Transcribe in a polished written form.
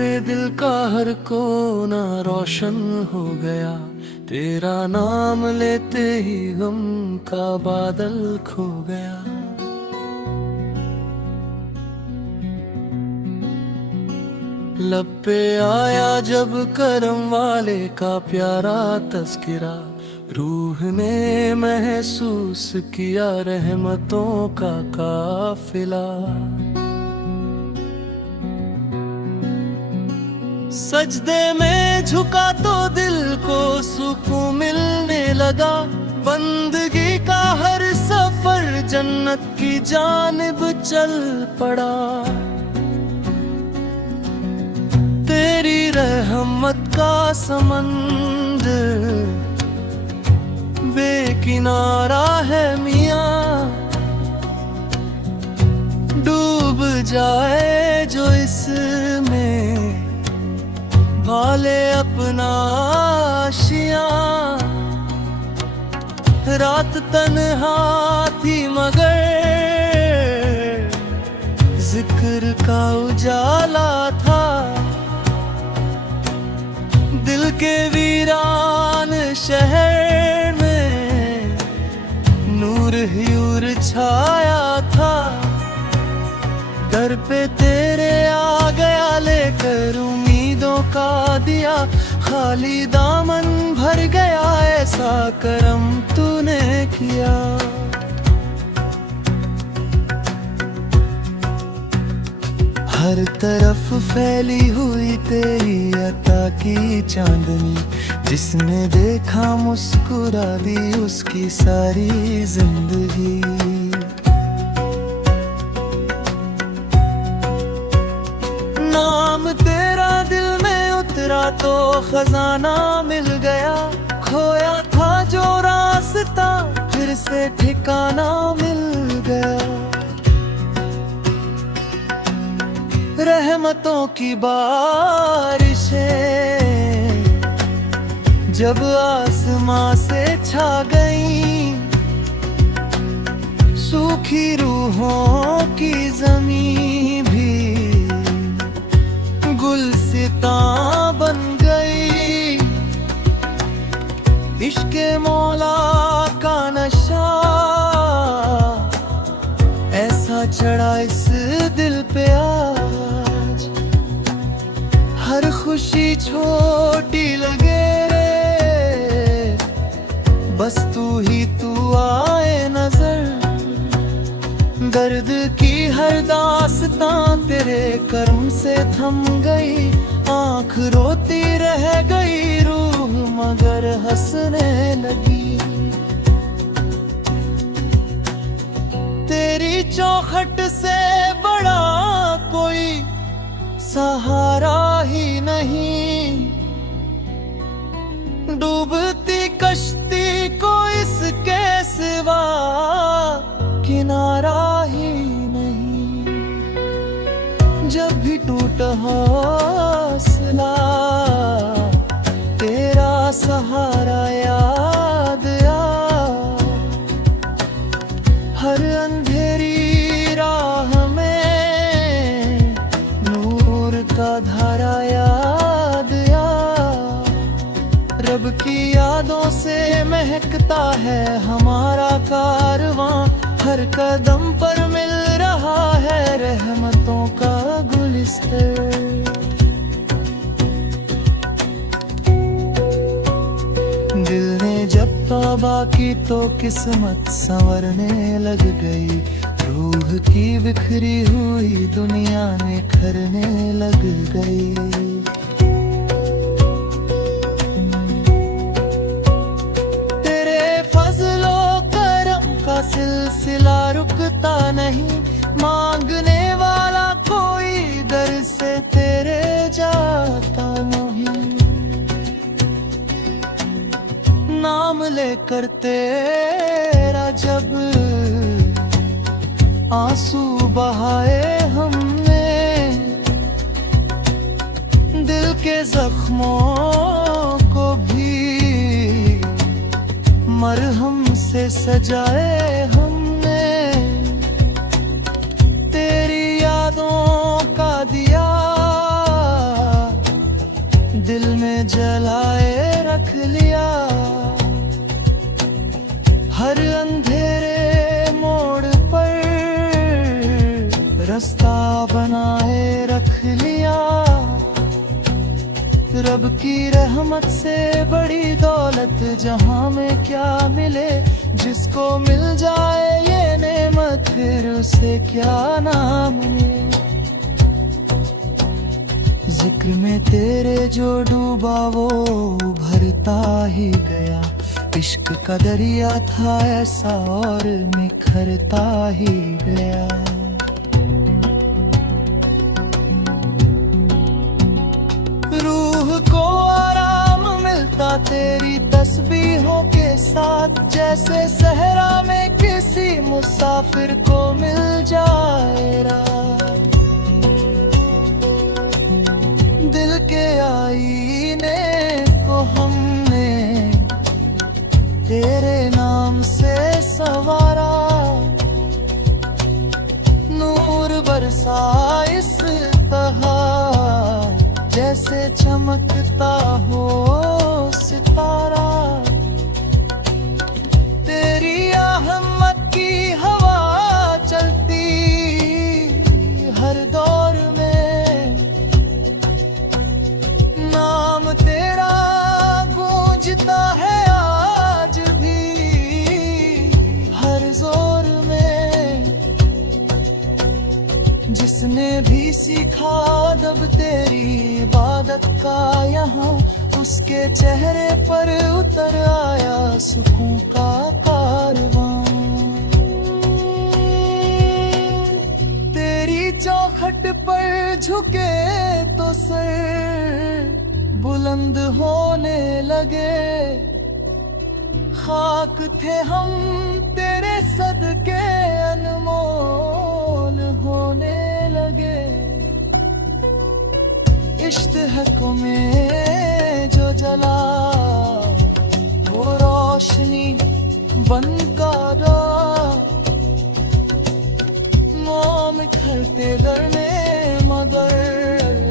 से दिल का हर कोना रोशन हो गया। तेरा नाम लेते ही गम का बादल खो गया। लब पे आया जब करम वाले का प्यारा तज़किरा, रूह ने महसूस किया रहमतों का काफिला। सजदे में झुका तो दिल को सुकून मिलने लगा। बंदगी का हर सफर जन्नत की जानिब चल पड़ा। तेरी रहमत का समंदर बेकिनारा है मियाँ, डूब जाए जो इसमें भाले अपना आशियाँ। रात तन्हा थी मगर जिक्र का उजाला था। दिल के वीरान शहर में नूर ही नूर छाया था। दर पे तेरे आ गया लेकर उम्मीदों का दिया, खाली दामन भर गया ऐसा करम तूने किया। हर तरफ फैली हुई तेरी अता की चांदनी, जिसने देखा मुस्कुरा दी उसकी सारी जिंदगी। नाम तेरा दिल में उतरा तो खजाना मिल गया। खोया था जो रास्ता फिर से ठिकाना मिल गया। रहमतों की बारिशें जब आसमां से छा गईं, सूखी रूहों की ज़मीं भी गुलसितां बन गई। इश्क़े मौला का नशा ऐसा चढ़ा इस दिल पे आज, हर खुशी छोटी लगे रे, बस तू ही तू आए नजर। दर्द की हर दास्तां तेरे कर्म से थम गई। आँख रोती रह गई रूह मगर हंसने लगी। तेरी चौखट से बड़ा कोई सहारा ही नहीं। डूबती कश्ती को इसके सिवा किनारा ही नहीं। जब भी टूट हौसला तेरा सहारा याद आ। हर अंधेरी राह में नूर का धारा याद आ। रब की यादों से महकता है हमारा कारवां, हर कदम पर मिल रहा है रहमतों का गुलिस्तान। दिल ने जब तौबा की तो किस्मत संवरने लग गई। रूह की बिखरी हुई दुनिया निखरने लग गई। सिलसिला रुकता नहीं, मांगने वाला कोई दर से तेरे जाता नहीं। नाम लेकर तेरा जब आंसू बहाए हमने, दिल के जख्मों को भी मरहम से सजाए हमने। तेरी यादों का दिया दिल में जलाए रख लिया। हर अंधेरे मोड़ पर रास्ता बनाए रख लिया। रब की रहमत से बड़ी दौलत जहां में क्या मिले, जिसको मिल जाए ये नेमत फिर उसे क्या नाम मिले। जिक्र में तेरे जो डूबा वो भरता ही गया। इश्क का दरिया था ऐसा और निखरता ही गया। रूह को आराम मिलता तेरी तस्बीहों के साथ, जैसे सहरा में किसी मुसाफिर को मिल जाए रात। दिल के आईने को हमने तेरे नाम से संवारा। नूर बरसा इस तरह जैसे चमकता हो सितारा। तेरी रहमत की हवा चलती हर दौर में। नाम तेरा गूंजता है आज भी हर जोर में। जिसने भी सीखा अदब तेरी इबादत का यहाँ, उसके चेहरे पर उतर आया सुकून का कारवां। तेरी चौखट पर झुके तो सर बुलंद होने लगे। खाक थे हम तेरे सदके अनमोल होने लगे। इश्क में जो जला वो रोशनी बन का मोम खलते घर में मगर